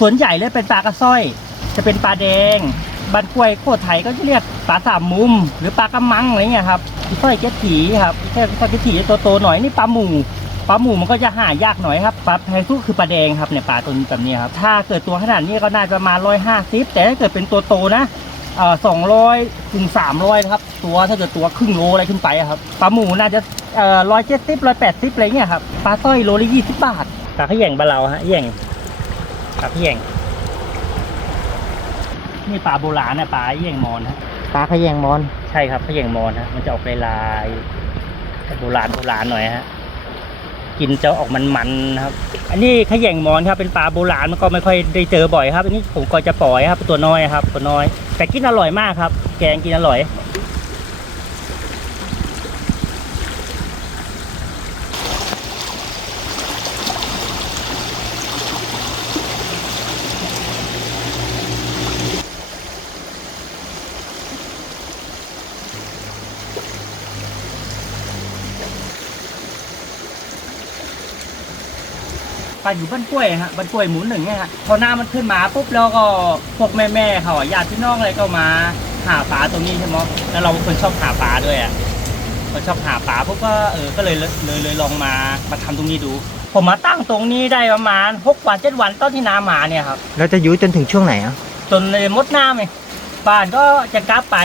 ส่วนใหญ่เลยเป็นปลากระส้อย จะเป็นปลาแดงบ้านกล้วยโคตรไทยก็จะเรียกปลาสามมุม หรือปลากระมังอะไรเงี้ยครับสร้อยเกตถีครับแค่สร้อยเกตถีจะโตๆหน่อยนี่ปลาหมูปลาหมูมันก็จะหายากหน่อยครับปลาแพงสุดคือปลาแดงครับเนี่ยปลาตัวแบบนี้ครับถ้าเกิดตัวขนาดนี้ก็น่าจะมาร้อยห้าสิบแต่ถ้าเกิดเป็นตัวโตนะเอ่อสองร้อยถึงสามร้อยนะครับตัวถ้าเกิดตัวครึ่งโลอะไรขึ้นไปครับปลาหมูน่าจะเอ่อร้อยเจ็ดสิบร้อยแปดสิบอะไรเงี้ยครับปลาสร้อยโลละยี่สิบบาทปลาขย่งปลาเราฮะแย่ง ปลาขย่งนี่ปลาโบราณนะปลาแย่งมอนฮะปลาขยงมอน ใช่ครับขย่งมอนฮะมันจะออกลายลายๆโบราณโบราณหน่อยฮะกินจะออกมันๆนะครับ อันนี้ขย่งมอนครับเป็นปลาโบราณมันก็ไม่ค่อยได้เจอบ่อยครับ อันนี้ผมก็จะปล่อยครับตัวน้อยครับ ตัวน้อย แต่กินอร่อยมากครับ แกงกินอร่อย ปลาอยู่บ้านกล้วยฮะบ้านกล้วยหมูหนึ่งเนี่ยฮะพอหน้ามันขึ้นมาปุ๊บแล้วก็พวกแม่ๆเขาอะญาติพี่น้องอะไรก็มาหาปลาตรงนี้ใช่ไหมแล้วเราเป็นคนชอบหาปลาด้วยอะคนชอบหาปลาปุ๊บก็เออก็เลยเลยเลยลองมามาทำตรงนี้ดู ผมมาตั้งตรงนี้ได้ประมาณหกวันเจ็ดวันตอนที่น้ำมาเนี่ยครับแล้วจะอยู่จนถึงช่วงไหนอะจนเลยมดน้ำเลยบ้านก็จะกลับไป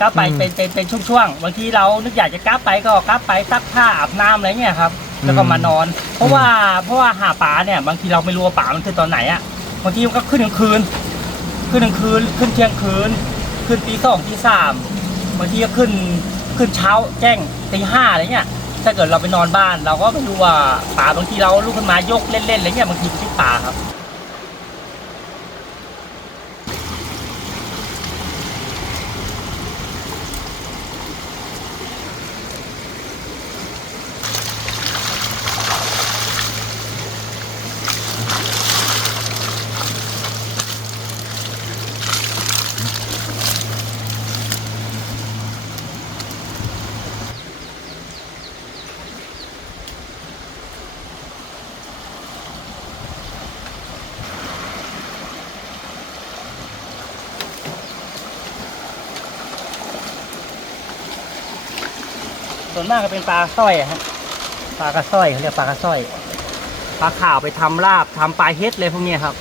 กลับไปอืมเป็นเป็นเป็นช่วงๆบางทีเรานึกอยากจะกลับไปก็กลับไปซักผ้าอาบน้ำอะไรเงี้ยครับ แล้วก็อืมมานอน เพราะว่าเพราะว่าหาปลาเนี่ยบางทีเราไม่รู้ว่าปลามันคือตอนไหนอะบางทีมันก็ขึ้นกลางคืน ขึ้นกลางคืนขึ้นเที่ยงคืน ขึ้นตีสองตีสามบางทีก็ขึ้นขึ้นเช้าแจ้งตีห้าอะไรเงี้ยถ้าเกิดเราไปนอนบ้าน เราก็ไม่รู้ว่าปลาบางทีเราลุกขึ้นมายกเล่นๆอะไรเงี้ยบางทีที่ปลาครับ ส่วนมากก็เป็นปลาสร้อยฮะปลากระสร้อยเขาเรียกปลากระสร้อยปลาข่าวไปทำลาบทำปลาเฮ็ดเลยพวกนี้ครับ